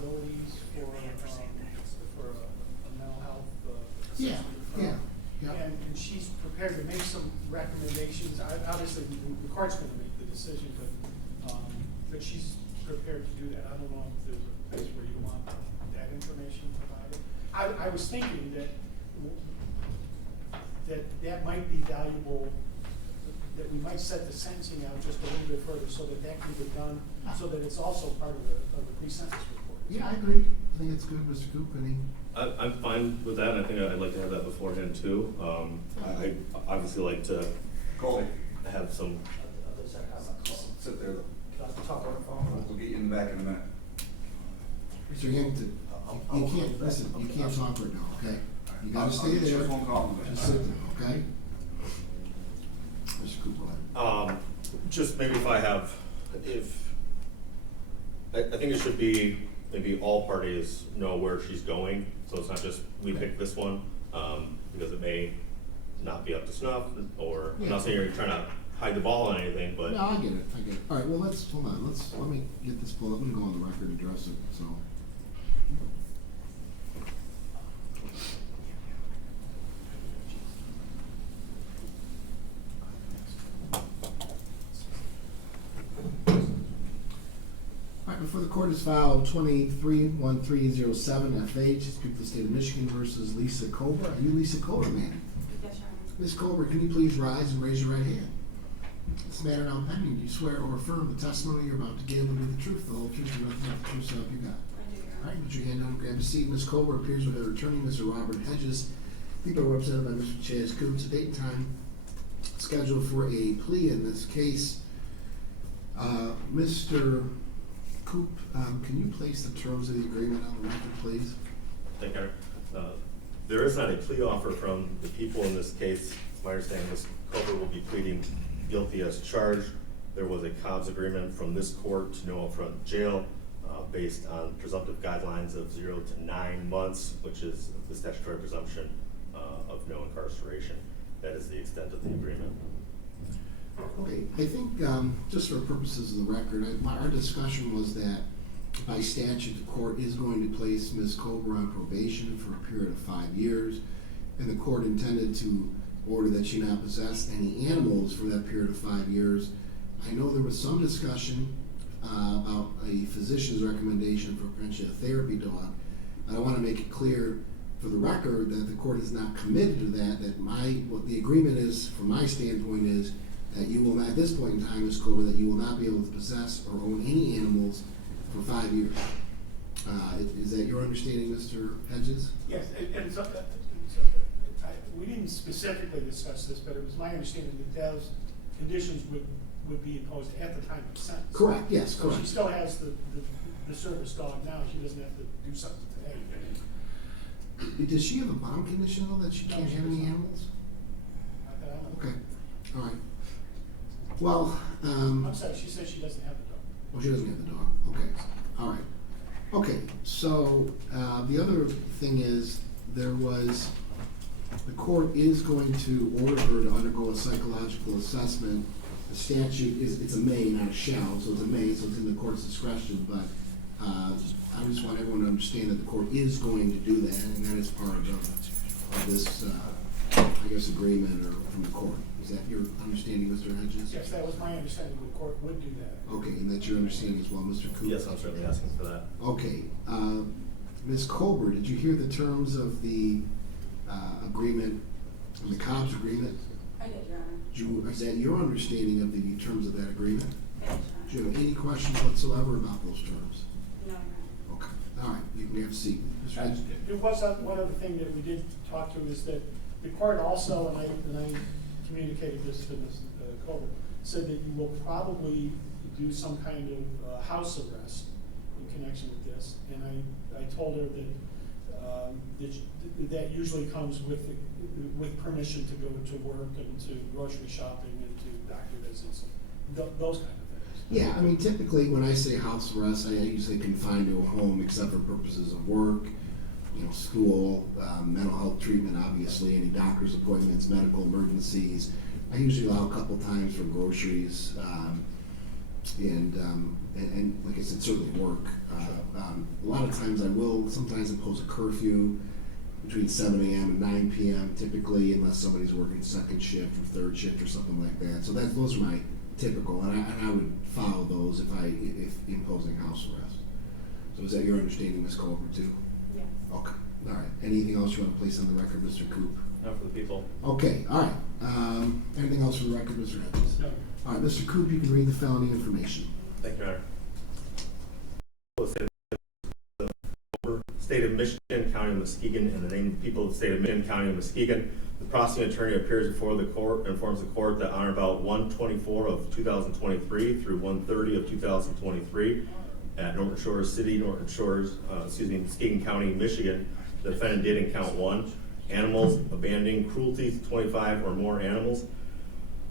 responsibilities for a mental health Yeah, assessment. yeah. And she's prepared to make some recommendations. Obviously, the court's going to make the decision, but she's prepared to do that. I don't know if there's a place where you want that information provided. I was thinking that might be valuable, that we might set the sentencing out just a little bit further so that can be done, so that it's also part of the pre-sentence report. Yeah, I agree. I think it's good, Mr. Coop. Any? I'm fine with that. I think I'd like to have that beforehand too. I obviously like to have some. Sit there. Talk on the phone. We'll get you in the back in a minute. Mr. Yankton, you can't, listen, you can't talk right now, okay? You gotta stay there. Your phone call in a minute. Just sit there, okay? Mr. Coop, go ahead. Just maybe I think it should be maybe all parties know where she's going, so it's not just we pick this one, because it may not be up to snuff, or I'm not saying you're trying to hide the ball on anything, but. No, I get it. All right, well, hold on, let me get this pulled up. I'm gonna go on the record and address it, so. All right, before the court is filed 23-1307 FH, speak to the state of Michigan versus Lisa Cober. Are you Lisa Cober, ma'am? Yes, Your Honor. Ms. Cober, can you please rise and raise your right hand? This matter now pending, do you swear or affirm the testimony you're about to give will be the truth, the whole truth, and nothing but the truth, so help you God? I do, Your All Honor. right, put your hand down, grab a seat. Ms. Cober appears with her attorney, Mr. Robert Hedges. People are represented by Mr. Chaz Coombs. Date and time scheduled for a plea in this case. Mr. Coop, can you place the terms of the agreement on the record, please? Thank you. There is not a plea offer from the people in this case. It's my understanding Ms. Cober will be pleading guilty as charged. There was a Cobb's agreement from this court to no upfront jail based on presumptive guidelines of 0 to 9 months, which is the statutory presumption of no incarceration. That is the extent of the agreement. Okay, I think just for purposes of the record, our discussion was that by statute, the court is going to place Ms. Cober on probation for a period of 5 years, and the court intended to order that she not possess any animals for that period of 5 years. I know there was some discussion about a physician's recommendation for potentially a therapy dog, and I want to make it clear for the record that the court is not committed to that, what the agreement is, from my standpoint, is that you will, at this point in time, Ms. Cober, that you will not be able to possess or own any animals for 5 years. Is that your understanding, Mr. Hedges? Yes, and so, we didn't specifically discuss this, but it was my understanding that those conditions would be imposed at the time of sentence. Correct, yes, So correct. she still has the service dog now, she doesn't have to do something today. Does she have a bond condition, though, that she No, can't she have any does not. animals? Not that I know of. Okay, all right. Well, I'm sorry, she says she doesn't have the dog. well, she doesn't have the dog. Okay, all right. Okay, so the other thing is, the court is going to order her to undergo a psychological assessment. The statute it's a may, not a shall, so it's a may, so it's in the court's discretion, but I just want everyone to understand that the court is going to do that, and that is part of this, I guess, agreement or from the court. Is that your understanding, Mr. Hedges? Yes, that was my understanding, the court would do that. Okay, and that's your understanding as well, Mr. Cooper? Yes, I'm certainly asking for that. Okay, Ms. Cober, did you hear the terms of the agreement, the Cobb's agreement? I did, Your Honor. Is that your understanding of the terms of that agreement? Yes, Do Your you have any questions whatsoever about those terms? Honor. No, Your Honor. Okay, all right, you can have a seat. Mr. Hedges? There was one other thing that we did talk to is that the court also, and I communicated this to Ms. Cober, said that you will probably do some kind of house arrest in connection with this. And I told her that that usually comes with permission to go to work and to grocery shopping and to doctor visits, those kind of things. Yeah, I mean, typically when I say house arrest, I usually confine to a home except for purposes of work, school, mental health treatment, obviously, any doctor's appointments, medical emergencies. I usually allow a couple times for groceries. and like I said, certainly work. A lot of times I will sometimes impose a curfew between 7 a.m. and 9 p.m. typically, unless somebody's working second shift or third shift or something like that. So those are my typical, and I would follow those if imposing house arrest. So is that your understanding, Ms. Cober, too? Yes. Okay, all right. Anything else you want to place on the record, Mr. Coop? Not for the people. Okay, all right. Anything else for the record, Mr. Hedges? No. All right, Mr. Coop, you can read the felony information. Thank you, Your Honor. State of Michigan, County of Muskegon, in the name of the people of the state of Michigan, County of Muskegon, the prosecuting attorney appears before the court and informs the court that on or about 1/24 of 2023 through 1/30 of 2023 at Muskegon County, Michigan, the defendant did in count 1, animals, abandoning cruelty to 25 or more animals,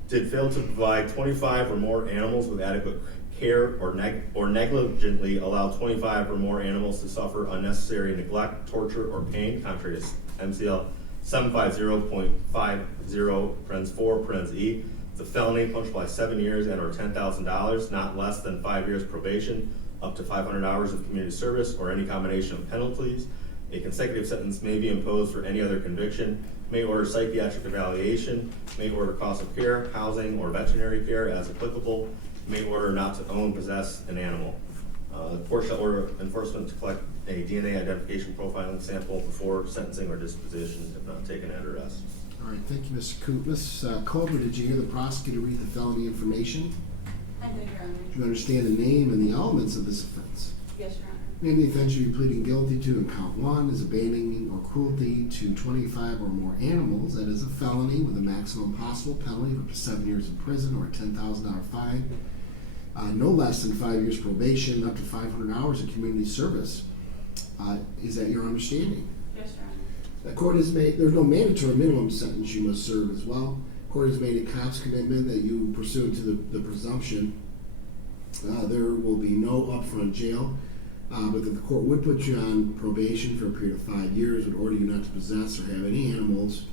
did fail to provide 25 or more animals with adequate care or negligently allow 25 or more animals to suffer unnecessary neglect, torture, or pain, contrary to MCL 750.50(4)(e). It's a felony punishable by 7 years and or $10,000, not less than 5 years probation, up to 500 hours of community service, or any combination of penalties. A consecutive sentence may be imposed for any other conviction, may order psychiatric evaluation, may order cost of care, housing, or veterinary care as applicable, may order not to own, possess an animal. The court shall order enforcement to collect a DNA identification profiling sample before sentencing or disposition if not taken at arrest. All right, thank you, Mr. Coop. Ms. Cober, did you hear the prosecutor read the felony information? I did, Your Honor. Do you understand the name and the elements of this offense? Yes, Your Honor. Name the offense you're pleading guilty to in count 1 is abandoning or cruelty to 25 or more animals. That is a felony with a maximum possible penalty of up to 7 years in prison or a $10,000 fine. No less than 5 years probation, up to 500 hours of community service. Is that your understanding? Yes, Your Honor. The court has made, there's no mandatory minimum sentence you must serve as well. Court has made a cop's commitment that you, pursuant to the presumption, there will be no upfront jail, but that the court would put you on probation for a period of 5 years, would order you not to possess or have any animals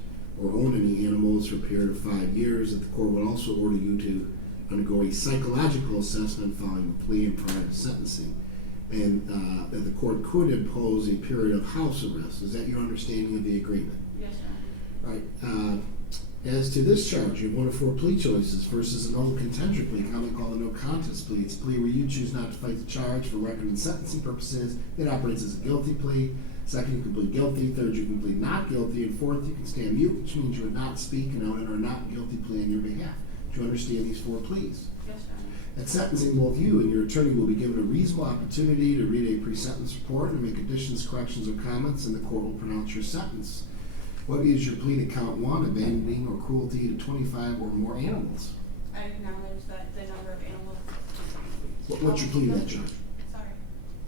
or own any animals for a period of 5 years, that the court would also order you to undergo a psychological assessment following a plea and prior to sentencing, and that the court could impose a period of house arrest. Is that your understanding of the agreement? Yes, Your Honor. All right. As to this charge, you have 1 of 4 plea choices versus an old contender plea, commonly called a no contest plea. It's a plea where you choose not to fight the charge for record and sentencing purposes. It operates as a guilty plea. Second, you can plead guilty. Third, you can plead not guilty. And fourth, you can stand mute, which means you would not speak and own it or not guilty plea on your behalf. Do you understand these 4 pleas? Yes, Your Honor. At sentencing, both you and your attorney will be given a reasonable opportunity to read a pre-sentence report and make additions, corrections, or comments, and the court will pronounce your sentence. What is your plea to count 1, abandoning or cruelty to 25 or more animals? I acknowledge that the number of animals. What's your plea to that, Judge? Sorry.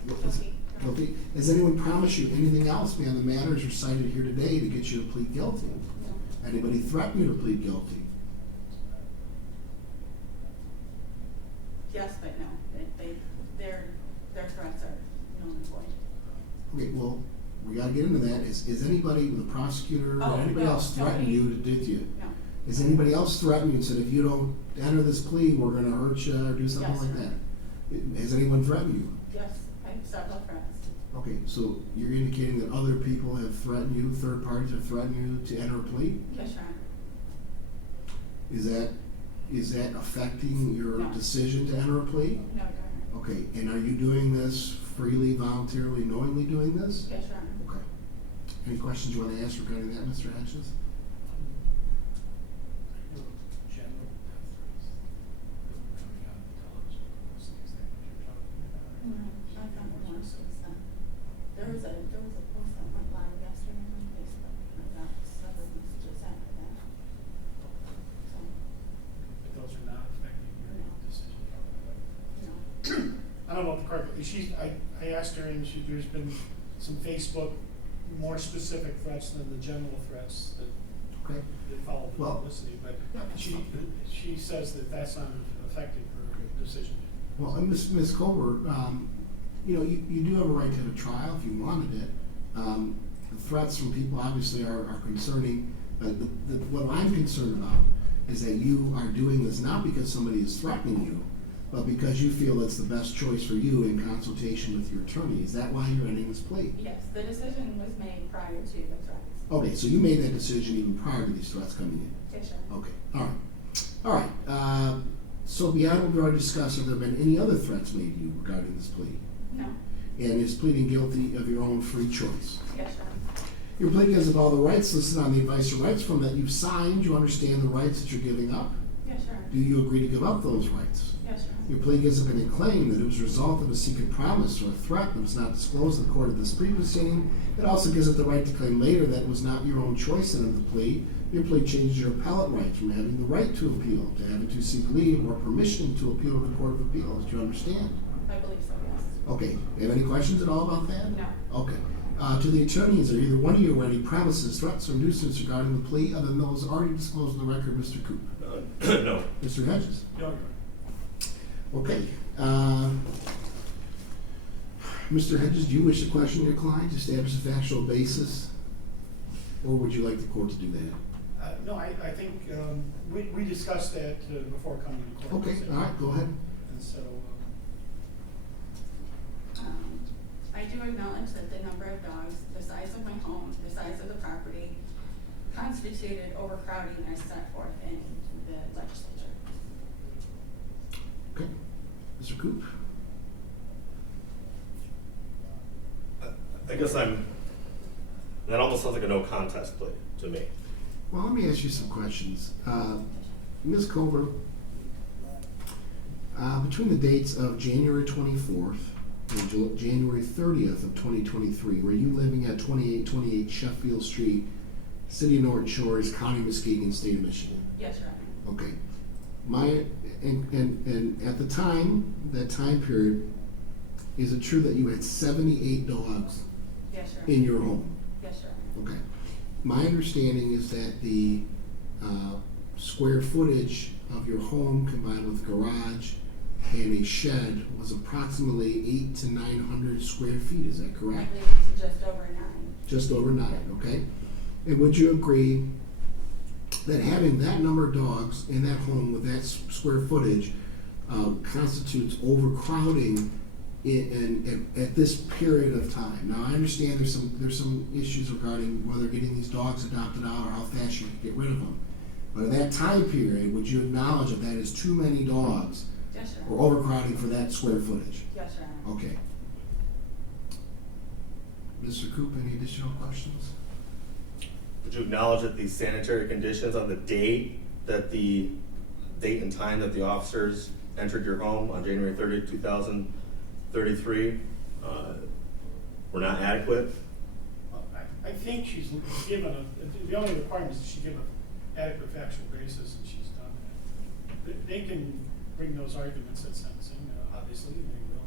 What was it? Guilty. Has anyone promised you anything else beyond the matters recited here today to get you to plead guilty? No. Anybody threaten you to plead guilty? Yes, but no. Their threats are null and void. Okay, well, we gotta get into that. Is anybody, the prosecutor, Oh, or anybody no, else no, threaten he- you to did you? No. Has anybody else threatened you and said, if you don't enter this plea, we're gonna hurt you or do something Yes, like sir. that? Has anyone threatened you? Yes, I have several threats. Okay, so you're indicating that other people have threatened you, third parties have threatened you to enter a plea? Yes, Your Honor. Is that affecting your No. decision to enter a plea? No, Your Honor. Okay, and are you doing this freely, voluntarily, knowingly doing this? Yes, Your Honor. Okay. Any questions you want to ask regarding that, Mr. Hedges? General death threats coming out of the television, those things that you're talking about. I found one since then. There was a post that went live yesterday on Facebook. I got several messages after that. So, But those are not affecting your decision. no. I don't know if correctly, I asked her and there's been some Facebook more specific threats than the general threats that Okay. follow the Well, publicity, but yeah. she says that that's not affecting her decision. Well, and Ms. Cober, you do have a right to have a trial if you wanted it. The threats from people obviously are concerning, but what I'm concerned about is that you are doing this not because somebody is threatening you, but because you feel it's the best choice for you in consultation with your attorney. Is that why you're ending this plea? Yes, the decision was made prior to the threats. Okay, so you made that decision even prior to these threats coming in? Yes, Your Honor. Okay, all right. So beyond what we already discussed, have there been any other threats made to you regarding this plea? No. And is pleading guilty of your own free choice? Yes, Your Honor. Your plea gives of all the rights listed on the advice of rights form that you've signed. You understand the rights that you're giving up? Yes, Your Honor. Do you agree to give up those rights? Yes, Your Honor. Your plea gives up any claim that it was a result of a secret promise or a threat that was not disclosed in the court of this plea proceeding. It also gives it the right to claim later that it was not your own choice in the plea. Your plea changes your appellate rights from having the right to appeal to having to seek leave or permission to appeal to the Court of Appeals. Do you understand? I believe so, yes. Okay. Do you have any questions at all about that? No. Okay. To the attorneys, are either one of you aware of any promises, threats, or nuisance regarding the plea other than those already disclosed in the record, Mr. Coop? No. Mr. Hedges? No, Your Honor. Okay. Mr. Hedges, do you wish to question your client to establish a factual basis? Or would you like the court to do that? No, I think we discussed that before coming to court. Okay, all right, go ahead. And so, I do acknowledge that the number of dogs, the size of my home, the size of the property constituted overcrowding as set forth in the legislature. Okay. Mr. Coop? I guess that almost sounds like a no contest plea to me. Well, let me ask you some questions. Ms. Cober, between the dates of January 24th and January 30th of 2023, were you living at 2828 Sheffield Street, City of Norton Shores, County of Muskegon, State of Michigan? Yes, Your Honor. Okay. And at the time, that time period, is it true that you had 78 dogs Yes, Your Honor. in your home? Yes, Your Honor. Okay. My understanding is that the square footage of your home combined with garage and a shed was approximately 800 to 900 square feet. Is that I correct? believe it's just over 9. Just over 9, okay? And would you agree that having that number of dogs in that home with that square footage constitutes overcrowding at this period of time? Now, I understand there's some issues regarding whether getting these dogs adopted out or how fast you can get rid of them. But in that time period, would you acknowledge that that is too many dogs Yes, Your or Honor. overcrowding for that square footage? Yes, Your Honor. Okay. Mr. Coop, any additional questions? Would you acknowledge that these sanitary conditions on the date and time that the officers entered your home on January 30th, 2033 were not adequate? I think she's given the only requirement is that she give an adequate factual basis, and she's done that. They can bring those arguments at sentencing, obviously, and they will.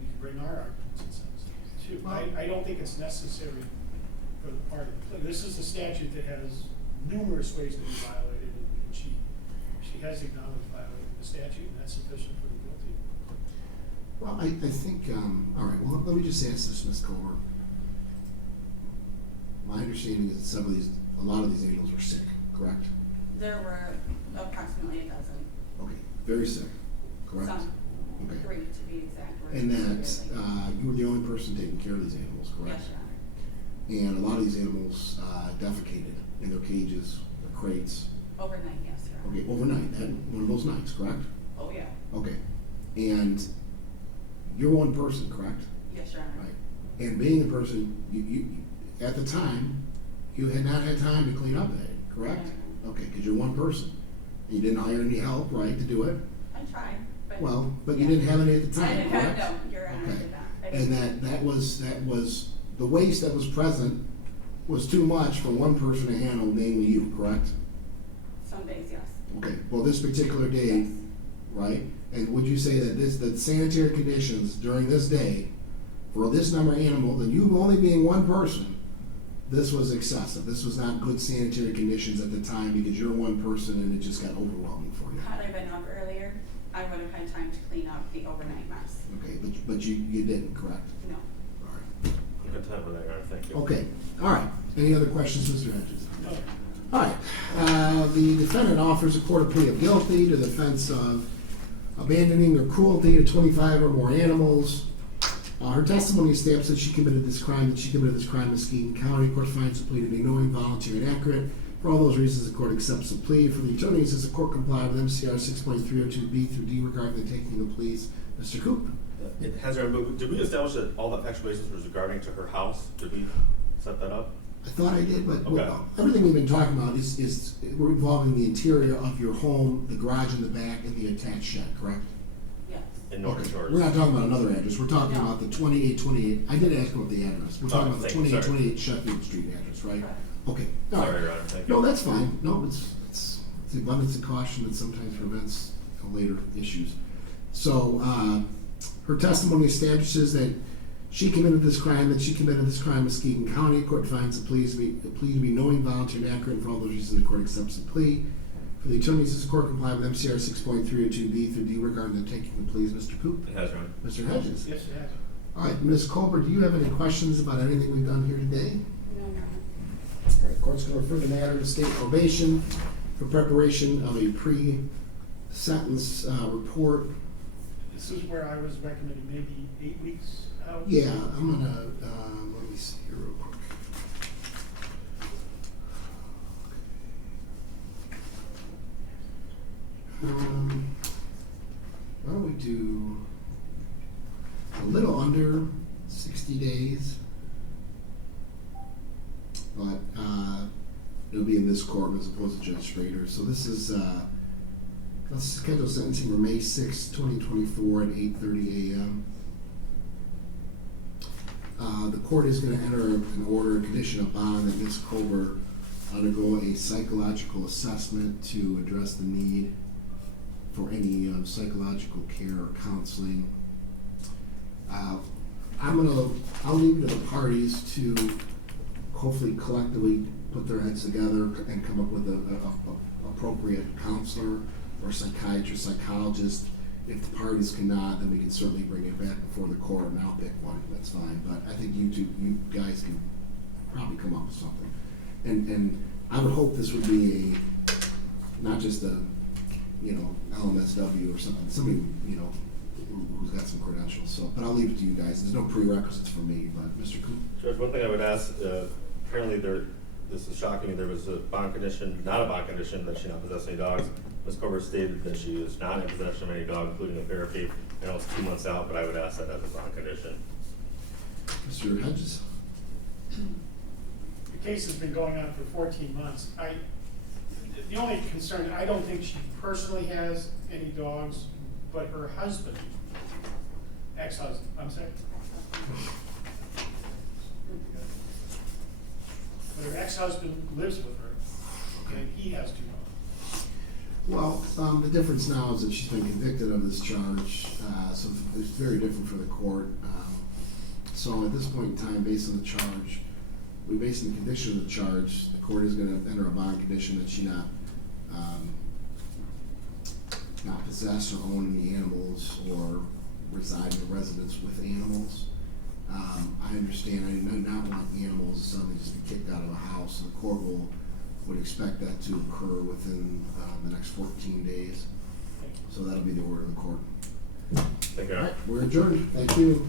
We can bring our arguments at sentencing too. I don't think it's necessary for the party to play. This is a statute that has numerous ways to be violated, and she has acknowledged violating the statute, and that's sufficient for the guilty. Well, I think, all right, well, let me just ask this, Ms. Cober. My understanding is that a lot of these animals were sick, correct? There were approximately a dozen. Okay, very sick, correct? Some. Okay. 3 to be exact. were And that severely. you were the only person taking care of these animals, correct? Yes, Your Honor. And a lot of these animals defecated in their cages, their crates. Overnight, yes, Your Honor. Okay, overnight, one of those nights, correct? Oh, yeah. Okay, and you're one person, correct? Yes, Your Honor. Right. And being a person, you at the time, you had not had time to clean up that, correct? No. Okay, because you're one person. You didn't hire any help, right, to do it? I tried, but. Well, but you yeah. didn't have any at the I time, didn't correct? have, no, Your Honor, I Okay. did not. I And didn't. that was the waste that was present was too much for one person to handle, namely you, correct? Some days, yes. Okay, well, this particular day, Yes. right? And would you say that the sanitary conditions during this day for this number of animals, and you only being one person, this was excessive. This was not good sanitary conditions at the time because you're one person and it just got overwhelming for you. Had I been up earlier, I would have had time to clean up the overnight mess. Okay, but you didn't, correct? No. All right. I'm content with that, Your Honor, thank you. Okay, all right. Any other questions, Mr. Hedges? No. All right. The defendant offers a court a plea of guilty to the offense of abandoning or cruelty to 25 or more animals. Her testimony established that she committed this crime, in Muskegon County. Court finds the plea to be knowing, voluntary, and accurate. For all those reasons, the court accepts the plea. For the attorneys, does the court comply with MCR 6.302B through D regarding the taking of pleas? Mr. Coop? It has, but did we establish that all that factual basis was regarding to her house? Did we set that up? I thought I did, but Okay. everything we've been talking about is we're involving the interior of your home, the garage in the back, and the attached shed, correct? Yes. In Norton Okay. Shores? We're not talking about another address. We're talking No. about the 2828. I did ask about the address. We're talking about the thank you, sorry. 2828 Sheffield Street address, right? Correct. Okay. All right. Sorry, Your Honor, thank you. No, that's fine. No, it's the abundance of caution that sometimes prevents later issues. So, her testimony establishes that she committed this crime in Muskegon County. Court finds the plea to be knowing, voluntary, and accurate. For all those reasons, the court accepts the plea. For the attorneys, does the court comply with MCR 6.302B through D regarding the taking the pleas? Mr. Coop? It has, Your Honor. Mr. Hedges? Yes, it has. All right, Ms. Cober, do you have any questions about anything we've done here today? No, Your Honor. All right, court's going to refer the matter to state probation for preparation of a pre-sentence report. This is where I was recommending maybe 8 weeks out. Yeah, I'm gonna, let me see here real quick. Why don't we do a little under 60 days? But, it'll be in this court as opposed to Judge Schrader. So this is, let's schedule sentencing for May 6, 2024 at 8:30 a.m. The court is going to enter an order, a condition of bond that Ms. Cober undergo a psychological assessment to address the need for any psychological care or counseling. I'll leave it to the parties to hopefully collectively put their heads together and come up with a appropriate counselor or psychiatrist, psychologist. If the parties cannot, then we can certainly bring it back before the court and I'll pick one, that's fine. But I think you guys can probably come up with something. And I would hope this would be not just a, LMSW or something, somebody, who's got some credentials. So, but I'll leave it to you guys. There's no prerequisites for me, but Mr. Coop? Judge, one thing I would ask, apparently this is shocking me, there was a bond condition, not a bond condition, that she not possess any dogs. Ms. Cober stated that she is not in possession of any dog, including a parakeet. I know it's 2 months out, but I would ask that as a bond condition. Mr. Hedges? The case has been going on for 14 months. The only concern, I don't think she personally has any dogs, but her husband, ex-husband, I'm sorry. But her ex-husband lives with her, and he has 2 dogs. Well, the difference now is that she's been convicted of this charge, so it's very different for the court. So at this point in time, based on the charge, based on the condition of the charge, the court is gonna enter a bond condition that she not possess or own any animals or reside in a residence with animals. I understand, I do not want animals to suddenly just be kicked out of a house, so the court would expect that to occur within the next 14 days. So that'll be the order of the court. Thank you. All right, we're adjourned. Thank you.